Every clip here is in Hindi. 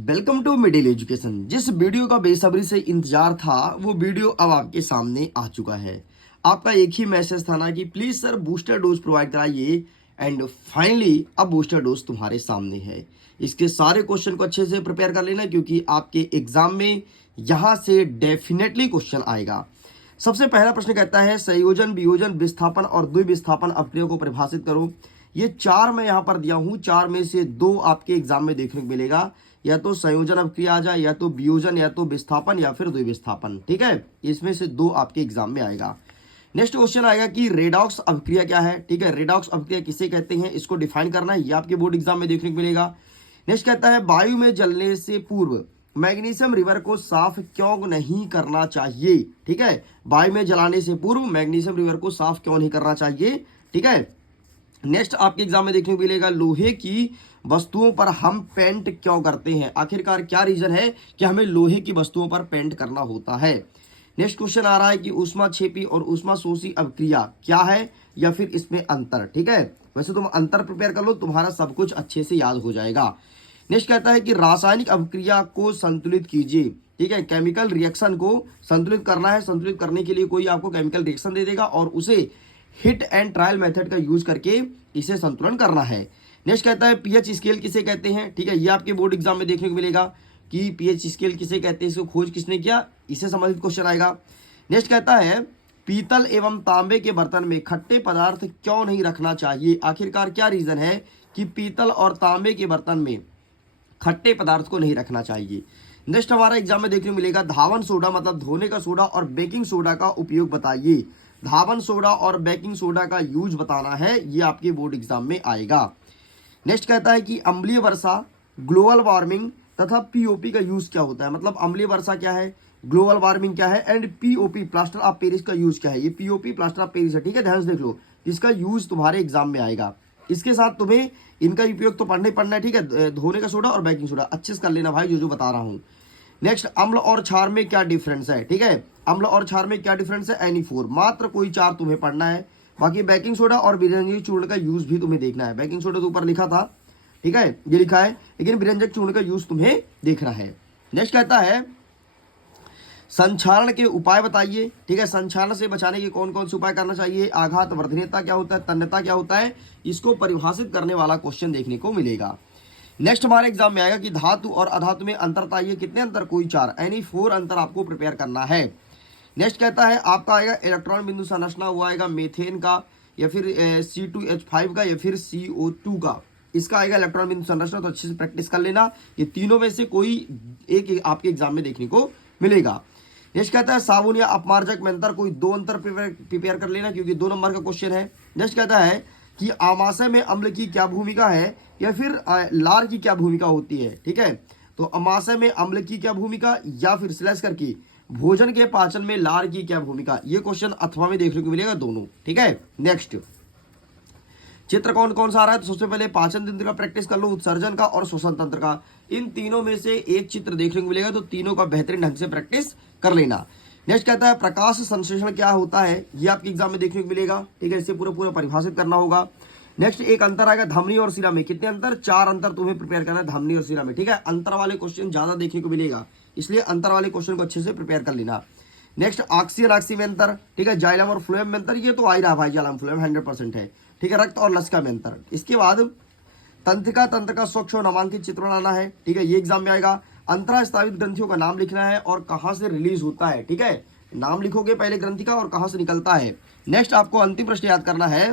Welcome to middle education. जिस वीडियो का बेसब्री से इंतजार था वो वीडियो अब आपके सामने आ चुका है। आपका एक ही मैसेज था ना कि please sir booster dose provide कराइए, एंड फाइनली अब बूस्टर डोज तुम्हारे सामने है। इसके सारे क्वेश्चन को अच्छे से प्रिपेयर कर लेना, क्योंकि आपके एग्जाम में यहाँ से डेफिनेटली क्वेश्चन आएगा। सबसे पहला प्रश्न कहता है संयोजन, वियोजन, विस्थापन और द्विविस्थापन अपक्रिया को परिभाषित करो। ये चार मैं यहाँ पर दिया हूँ, चार में से दो आपके एग्जाम में देखने को मिलेगा, या तो संयोजन अपक्रिया आ जाए, या तो वियोजन, या तो विस्थापन, या फिर द्विविस्थापन। ठीक है, इसमें से दो आपके एग्जाम में आएगा। नेक्स्ट क्वेश्चन आएगा कि रेडॉक्स अपक्रिया क्या है। ठीक है, रेडॉक्स अपक्रिया किसे कहते हैं, इसको डिफाइन करना है, ये आपके बोर्ड एग्जाम में देखने को मिलेगा। नेक्स्ट कहता है वायु में जलने से पूर्व मैग्नीशियम रिवर को साफ क्यों नहीं करना चाहिए। ठीक है, वायु में जलाने से पूर्व मैग्नीशियम रिवर को साफ क्यों नहीं करना चाहिए। ठीक है, नेक्स्ट आपके एग्जाम में देखने को मिलेगा लोहे की वस्तुओं पर हम पेंट क्यों करते हैं। आखिरकार क्या रीजन है कि हमें लोहे की वस्तुओं पर पेंट करना होता है। नेक्स्ट क्वेश्चन आ रहा है कि ऊष्माक्षेपी और ऊष्माशोषी अपक्रिया क्या है, या फिर इसमें अंतर। ठीक है, वैसे तुम अंतर प्रिपेयर कर लो, तुम्हारा सब कुछ अच्छे से याद हो जाएगा। नेक्स्ट कहता है कि रासायनिक अपक्रिया को संतुलित कीजिए। ठीक है, केमिकल रिएक्शन को संतुलित करना है। संतुलित करने के लिए कोई आपको केमिकल रिएक्शन दे देगा और उसे हिट एंड ट्रायल मेथड का यूज करके इसे संतुलन करना है। नेक्स्ट कहता है पीएच स्केल किसे कहते हैं। ठीक है, ये आपके बोर्ड एग्जाम में देखने को मिलेगा कि पीएच स्केल किसे कहते हैं, इसको खोज किसने किया, इससे संबंधित क्वेश्चन आएगा। नेक्स्ट कहता है पीतल एवं तांबे के बर्तन में खट्टे पदार्थ क्यों नहीं रखना चाहिए। आखिरकार क्या रीजन है कि पीतल और तांबे के बर्तन में खट्टे पदार्थ को नहीं रखना चाहिए। नेक्स्ट हमारा एग्जाम में देखने को मिलेगा धावन सोडा मतलब धोने का सोडा और बेकिंग सोडा का उपयोग बताइए। धावन सोडा और बेकिंग सोडा का यूज बताना है, ये आपके बोर्ड एग्जाम में आएगा। नेक्स्ट कहता है कि अम्लीय वर्षा, ग्लोबल वार्मिंग तथा पीओपी का यूज क्या होता है। मतलब अम्लीय वर्षा क्या है, ग्लोबल वार्मिंग क्या है, and POP plaster of Paris का यूज क्या है। ये पीओपी प्लास्टर ऑफ पेरिस है। ठीक है, ध्यान से देख लो, इसका यूज तुम्हारे एग्जाम में आएगा। इसके साथ तुम्हें इनका उपयोग तो पढ़ना ही पढ़ना है। ठीक है, धोने का सोडा और बेकिंग सोडा अच्छे से कर लेना भाई, जो जो बता रहा हूँ। नेक्स्ट अम्ल और क्षार में क्या डिफरेंस है। ठीक है, अम्ल और क्षार में क्या डिफरेंस है, Ni4 मात्र कोई चार तुम्हें पढ़ना है। बाकी बेकिंग सोडा और विरंजक चूर्ण का यूज भी तुम्हें देखना है। बेकिंग सोडा तो ऊपर लिखा था, ठीक है, ये लिखा है, लेकिन विरंजक चूर्ण का यूज तुम्हें देखना है। नेक्स्ट कहता है संक्षारण के उपाय बताइए। ठीक है, संक्षारण से बचाने के कौन कौन से उपाय करना चाहिए। आघात वर्धनीयता क्या होता है, तन्यता क्या होता है, इसको परिभाषित करने वाला क्वेश्चन देखने को मिलेगा। नेक्स्ट हमारे एग्जाम में आएगा कि धातु और अधातु में अंतर बताइए। कितने अंतर, कोई चार, Ni4 अंतर आपको प्रिपेयर करना है। नेक्स्ट कहता है आपका आएगा इलेक्ट्रॉन बिंदु संरचना, वो आएगा मीथेन का, या फिर C2H5 का, या फिर CO2 का। इसका आएगा इलेक्ट्रॉन बिंदु संरचना, तो अच्छे से प्रैक्टिस कर लेना। ये तीनों में से कोई एक आपके एग्जाम में देखने को मिलेगा। नेक्स्ट कहता है साबुन या अपमार्जक में अंतर, कोई दो अंतर प्रिपेयर कर लेना, क्योंकि 2 नंबर का क्वेश्चन है। नेक्स्ट कहता है कि आमाशय में अम्ल की क्या भूमिका है, या फिर लार की क्या भूमिका होती है। ठीक है, तो अमाशय में अम्ल की क्या भूमिका, या फिर स्लैश करके भोजन के पाचन में लार की क्या भूमिका। ये क्वेश्चन अथवा में देखने को मिलेगा, दोनों। ठीक है, नेक्स्ट चित्र कौन कौन सा आ रहा है, तो सबसे पहले पाचन तंत्र का प्रैक्टिस कर लो, उत्सर्जन का और श्वसन तंत्र का। इन तीनों में से एक चित्र देखने को मिलेगा, तो तीनों का बेहतरीन ढंग से प्रैक्टिस कर लेना। नेक्स्ट कहता है प्रकाश संश्लेषण क्या होता है, ये आपके एग्जाम में देखने को मिलेगा। ठीक है, इसे पूरा पूरा परिभाषित करना होगा। नेक्स्ट एक अंतर आएगा धमनी और शिरा में, कितने अंतर, 4 अंतर तुम्हें प्रिपेयर करना है धमनी और शिरा में। ठीक है, अंतर वाले क्वेश्चन ज्यादा देखने को मिलेगा, इसलिए अंतर वाले क्वेश्चन को अच्छे से प्रिपेयर कर लेना। नेक्स्ट ऑक्सीजन ऑक्सी में अंतर, ठीक है, जाइलम और फ्लोएम में अंतर, ये तो आ ही रहा भाई, जाइलम फ्लोएम 100% है। ठीक है, रक्त और लसिका में अंतर। इसके बाद तंत्रिका तंत्र का स्वच्छ और नामांकित चित्र बनाना है। ठीक है, ये एग्जाम में आएगा। अंतरास्तावित ग्रंथियों का नाम लिखना है और कहां से रिलीज होता है। ठीक है, नाम लिखोगे पहले ग्रंथि का और कहां से निकलता है। नेक्स्ट आपको अंतिम प्रश्न याद करना है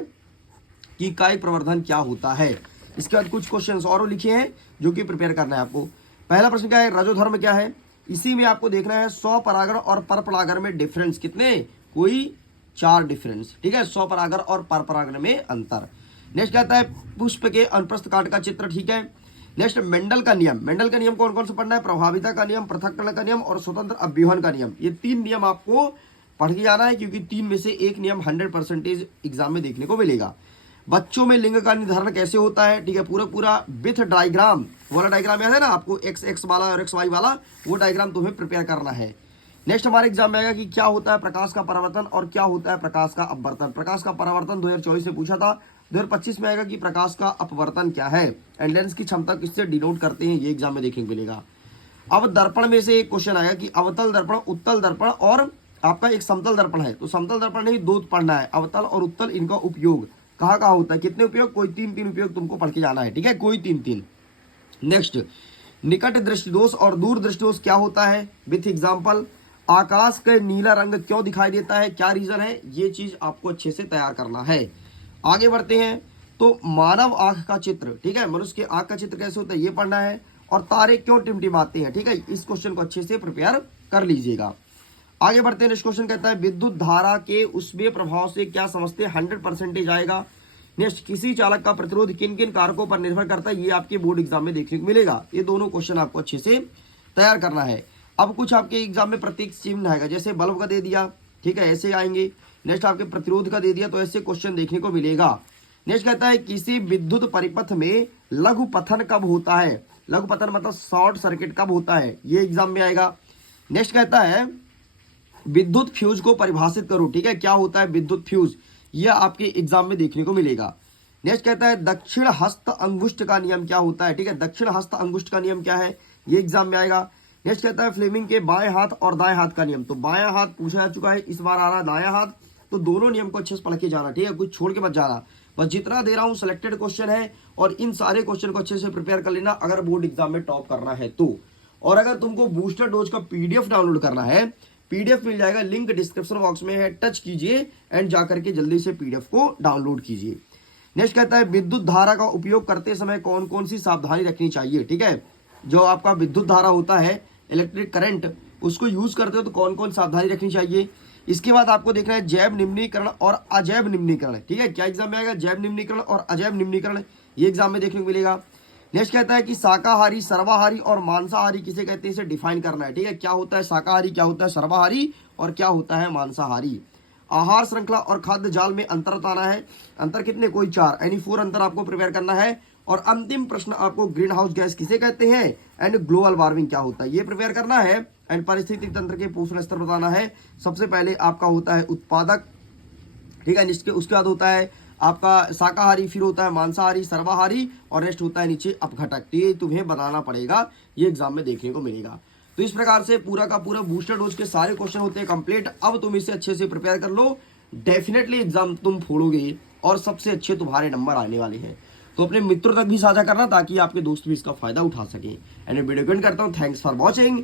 कि कायिक प्रवर्धन क्या होता है। इसके बाद कुछ क्वेश्चंस और लिखे हैं जो कि प्रिपेयर करना है आपको। पहला प्रश्न क्या है, रजोधर्म क्या है। इसी में आपको देखना है स्वपरागण और परपरागण में डिफरेंस कितने, कोई 4 डिफरेंस। ठीक है, स्वपरागण और परपरागण में अंतर। नेक्स्ट कहता है पुष्प के अनुप्रस्थ काट का चित्र। ठीक है, नेक्स्ट मेंडल का नियम, मेंडल का नियम कौन कौन सा पढ़ना है, प्रभाविता का नियम, पृथक्करण का नियम और स्वतंत्र अव्यूहन का नियम। ये 3 नियम आपको पढ़ के जाना है, क्योंकि 3 में से एक नियम 100% एग्जाम में देखने को मिलेगा। बच्चों में लिंग का निर्धारण कैसे होता है। ठीक है, पूरा पूरा विथ डायग्राम वाला डायग्राम याद है ना आपको, एक्स वाला और XY वाला, वो डायग्राम तुम्हें प्रिपेयर करना है। नेक्स्ट हमारे एग्जाम में आएगा कि क्या होता है प्रकाश का परावर्तन और क्या होता है प्रकाश का अपवर्तन। प्रकाश का परावर्तन 2024 में पूछा था, 2025 में आएगा कि प्रकाश का अपवर्तन क्या है, एंड लेंस की क्षमता किससे डिनोट करते हैं, ये एग्जाम में देखने को मिलेगा। अब दर्पण में से एक क्वेश्चन आएगा कि अवतल दर्पण, उत्तल दर्पण और आपका एक समतल दर्पण है, तो समतल दर्पण नहीं दो पढ़ना है, अवतल और उत्तल इनका उपयोग कहाँ कहाँ होता है, कितने उपयोग, कोई तीन उपयोग तुमको पढ़ के जाना है, ठीक है, कोई तीन। नेक्स्ट, निकट दृष्टि दोष और दूर दृष्टि दोष क्या होता है विथ एग्जाम्पल। आकाश का नीला रंग क्यों दिखाई देता है, क्या रीजन है, ये चीज आपको अच्छे से तैयार करना है। आगे बढ़ते हैं, तो मानव आंख का चित्र, ठीक है, मनुष्य के आंख का चित्र कैसे होता है ये पढ़ना है, और तारे क्यों टिमटिमाते हैं, ठीक है, इस क्वेश्चन को अच्छे से प्रिपेयर कर लीजिएगा। आगे बढ़ते हैं, नेक्स्ट क्वेश्चन कहता है विद्युत धारा के उसमें प्रभाव से क्या समझते हैं, 100% आएगा। नेक्स्ट, किसी चालक का प्रतिरोध किन किन कारकों पर निर्भर करता है, ये आपके बोर्ड एग्जाम में देखने को मिलेगा। ये दोनों क्वेश्चन आपको अच्छे से तैयार करना है। अब कुछ आपके एग्जाम में प्रतीक चिन्ह आएगा, जैसे बल्ब का दे दिया, ठीक है, ऐसे आएंगे। नेक्स्ट आपके प्रतिरोध का दे दिया, तो ऐसे क्वेश्चन देखने को मिलेगा। नेक्स्ट कहता है किसी विद्युत परिपथ में लघु पतन कब होता है, लघु पतन मतलब शॉर्ट सर्किट कब होता है, ये एग्जाम में आएगा। नेक्स्ट कहता है विद्युत फ्यूज को परिभाषित करो, ठीक है, क्या होता है विद्युत फ्यूज, यह आपके एग्जाम में देखने को मिलेगा। नेक्स्ट कहता है दक्षिण हस्त अंगुष्ठ का नियम क्या होता है, ठीक है, दक्षिण हस्त अंगुष्ठ का नियम क्या है, ये एग्जाम में आएगा। नेक्स्ट कहता है फ्लेमिंग के बाएं हाथ और दाएं हाथ का नियम, तो बायां हाथ पूछा जा चुका है, इस बार आ रहा है दायां हाथ, तो दोनों नियम को अच्छे से पढ़ के जाना, ठीक है, कुछ छोड़ के मत जाना। बस जितना दे रहा हूँ सिलेक्टेड क्वेश्चन है, और इन सारे क्वेश्चन को अच्छे से प्रिपेयर कर लेना अगर बोर्ड एग्जाम में टॉप करना है तो। और अगर तुमको बूस्टर डोज का पीडीएफ डाउनलोड करना है, पीडीएफ मिल जाएगा, लिंक डिस्क्रिप्शन बॉक्स में है, टच कीजिए एंड जाकर के जल्दी से पीडीएफ को डाउनलोड कीजिए। नेक्स्ट कहता है विद्युत धारा का उपयोग करते समय कौन कौन सी सावधानी रखनी चाहिए, ठीक है, जो आपका विद्युत धारा होता है इलेक्ट्रिक करंट, उसको यूज करते हो तो कौन कौन सावधानी रखनी चाहिए। इसके बाद आपको देखना है जैव निम्नीकरण और अजैव निम्नीकरण, ठीक है, क्या एग्जाम में आएगा, जैव निम्नीकरण और अजैव निम्नीकरण, ये एग्जाम में देखने को मिलेगा। नेक्स्ट कहता है कि शाकाहारी, सर्वाहारी और मांसाहारी किसे कहते हैं, इसे डिफाइन करना है, ठीक है, क्या होता है शाकाहारी, क्या होता है सर्वाहारी और क्या होता है मांसाहारी। आहार श्रृंखला और खाद्य जाल में अंतर बताना है, अंतर कितने, कोई 4, यानी 4 अंतर आपको प्रिपेयर करना है। और अंतिम प्रश्न आपको ग्रीन हाउस गैस किसे कहते हैं एंड ग्लोबल वार्मिंग क्या होता है, ये प्रिपेयर करना है। एंड पारिस्थितिक तंत्र के पोषण स्तर बताना है। सबसे पहले आपका होता है उत्पादक, ठीक है, उसके बाद होता है आपका शाकाहारी, फिर होता है मांसाहारी, सर्वाहारी और नेक्स्ट होता है नीचे अपघटक, तो ये तुम्हें बनाना पड़ेगा, ये एग्जाम में देखने को मिलेगा। तो इस प्रकार से पूरा का पूरा बूस्टर डोज के सारे क्वेश्चन होते हैं कंप्लीट। अब तुम इसे अच्छे से प्रिपेयर कर लो, डेफिनेटली एग्जाम तुम फोड़ोगे और सबसे अच्छे तुम्हारे नंबर आने वाले हैं। तो अपने मित्रों तक भी साझा करना ताकि आपके दोस्त भी इसका फायदा उठा सकें। एंड वीडियो एंड करता हूँ, थैंक्स फॉर वॉचिंग।